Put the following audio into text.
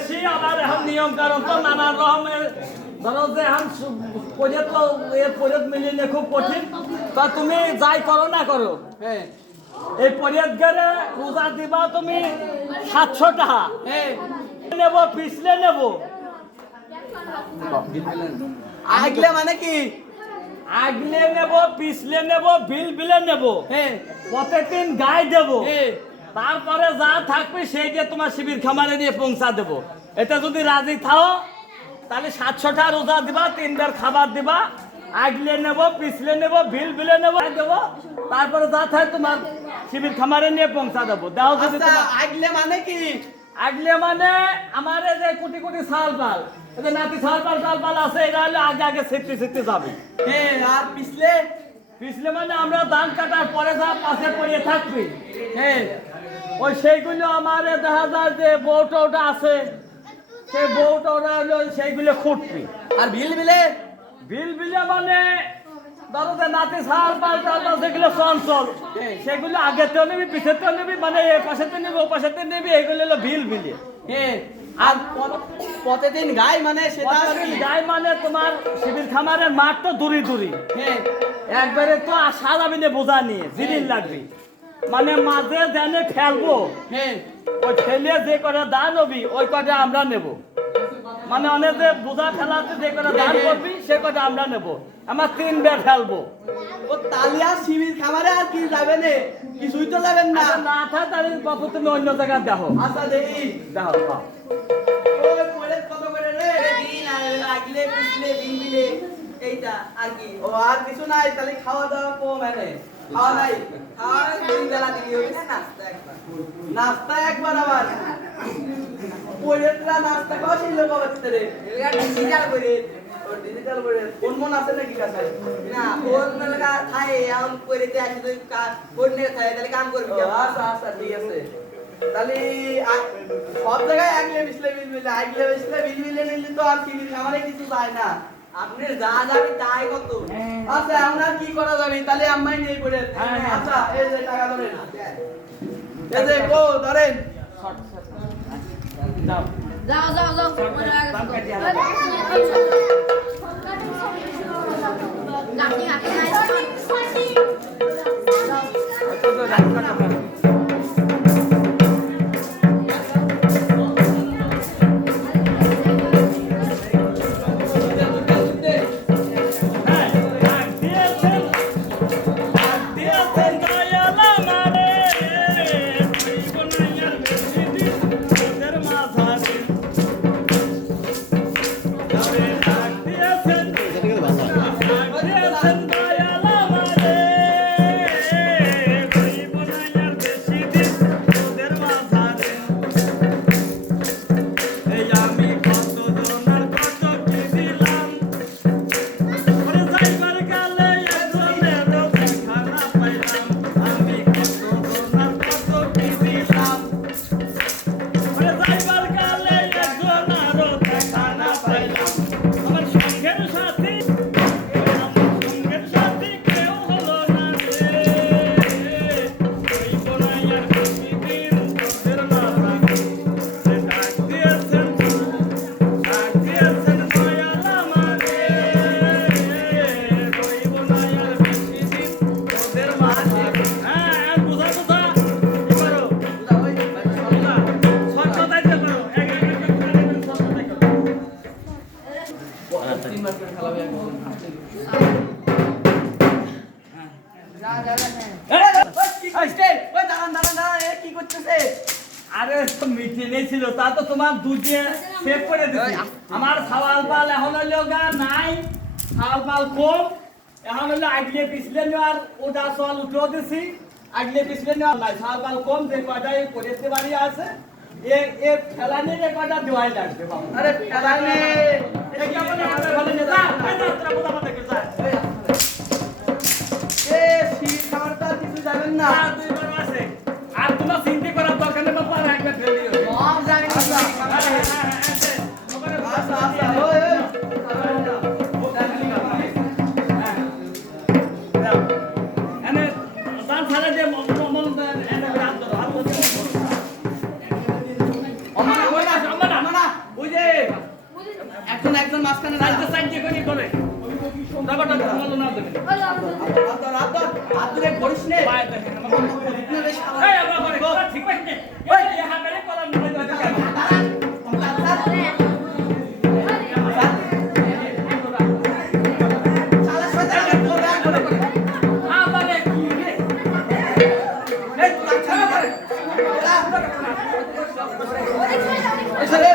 বেশি আবার এখন নিয়ম কারণ তো নানা রকমের ধরো যে এখন পর্যট তো এর পর্যট মিলিয়ে খুব কঠিন তা তুমি যাই করো না করো হ্যাঁ এই পর্যট গেলে রোজা দিবা তুমি 700 টাকা হ্যাঁ নেব পিছলে নেব আগলে মানে কি আগলে নেব পিছলে নেব বিল বিলে নেব হ্যাঁ প্রত্যেকদিন গায়ে দেব হ্যাঁ তারপরে যা থাকবে সেইটা তোমার শিবির খামারে নিয়ে পৌঁছা দেবো এটা যদি রাজি থাও তাহলে 700 টাকা রোজা দিবা 3 বার খাবার দিবা আগলে নেব পিছলে নেব বিল বিলে নেব দেবো তারপরে যা থাকে তোমার শিবির খামারে নিয়ে পৌঁছা দেবো দাও যদি আচ্ছা তোমার আগলে মানে কি আগলে মানে আমার এই যে কোটি কোটি সাল পাল এই যে নাতি সাল পাল আছে এটা হলে আগে আগে ছিটতে যাবে হ্যাঁ আর পিছলে পিছলে মানে আমরা ধান কাটার পরে যা পাশে পড়িয়ে থাকবি হ্যাঁ ওই সেইগুলো আমার দেখা যায় যে বউটা আছে সেই বউটা হলো সেইগুলো খুঁটবি আর বিল বিলে বিল বিলে মানে ধরো যে নাতি সাল পাল যেগুলো চঞ্চল সেগুলো আগেতেও নিবি পিছেতেও নিবি মানে এ পাশেতে নিবি ও পাশেতে নিবি এগুলো হলো বিল বিলে হ্যাঁ আর প্রতিদিন গাই মানে সেটা গাই মানে তোমার শিবির খামারের মাঠ তো দূরি দূরি হ্যাঁ একবারে তো আসা যাবি না বোঝা নিয়ে জিনিস লাগবে মানে মাঝে জানে ফেলবো হ্যাঁ ওই ফেলে যে করে দান হবি ওই কটা আমরা নেব মানে অনেক যে বোঝা ফেলাতে যে করে দান করবি সে কটা আমরা নেব আমার 3 বার ফেলবো ও তালিয়া শিবির খামারে আর কি যাবে না কিছুই তো যাবেন না আচ্ছা, না থাকে তাহলে বাপু তুমি অন্য জায়গায় দেখো আচ্ছা দেখি দেখো খাও। ওই পরে কত করে রে দিন আর আগলে পিছলে দিন বিলে এইটা আর কি ও আর কিছু নাই তাহলে খাওয়া দাওয়া কম এনে খাওয়া নাই খাওয়া দিন বেলা দিবি হবে না নাস্তা একবার আবার পরেরটা নাস্তা খাওয়া সেই লোক হচ্ছে রে এটা ডিজিটাল করে ও ডিজিটাল করে কোন মন আছে নাকি কাছে না কোন লাগা খায় এমন কইতে আসি তুই কোন নে খায় তাহলে কাম করবি আচ্ছা আচ্ছা ঠিক আছে তাহলে সব জায়গায় আগলে বিছলে বিল বিলে আগলে বিছলে বিল বিলে নিলে তো আর কিনি আমারে কিছু যায় না আপনি যা যাবে তাই কত আচ্ছা আমরা কি করা যাবে তাহলে আম্মাই নেই পড়ে আচ্ছা এই যে টাকা ধরেন এই যে গো ধরেন যাও যাও দাম কাটিয়ে আনো। গাড়ি হাতে নাই ওই তো রাখ কাটা ফেলো। আরে তো মিটিংয়ে ছিল তা তো তোমার দুধে সেভ করে দিছি আমার সাওয়াল পাল এখন হলো গা নাই সাওয়াল পাল কম এখন হলো আগলে পিছলে নেওয়ার ওটা সওয়াল উঠেও দিছি আগলে পিছলে নেওয়ার নাই সাওয়াল পাল কম যে কয়টাই করেতে বাড়ি আছে এ ফেলানি রে কয়টা দেওয়াই লাগবে বাবা আরে ফেলানে এই কেমন ভালো নিয়ে যা এই যাত্রা বোঝা মাথা কে যা এ শিবির খাবারটা কিছু যাবেন না আর দুই বার আছে আর তোমার চিন্তা করার দরকার নেই বাবা একবার ফেলে দিও সব জানি আচ্ছা আচ্ছা আচ্ছা ওই ওই এনে দান ছাড়া যে মন এনে রাত ধরো হাত ধরো অমনা কই না অমনা একজন একজন মাঝখানে না সাইডে সাইডে করে করে ব্যাপারটা ভালো না দেবে হাত ধরে ঘড়িস নে পায়ে দেখেন এই আমরা করে ঠিক আছে এই হাত ধরে কলাম নিয়ে যাবে কেন চলে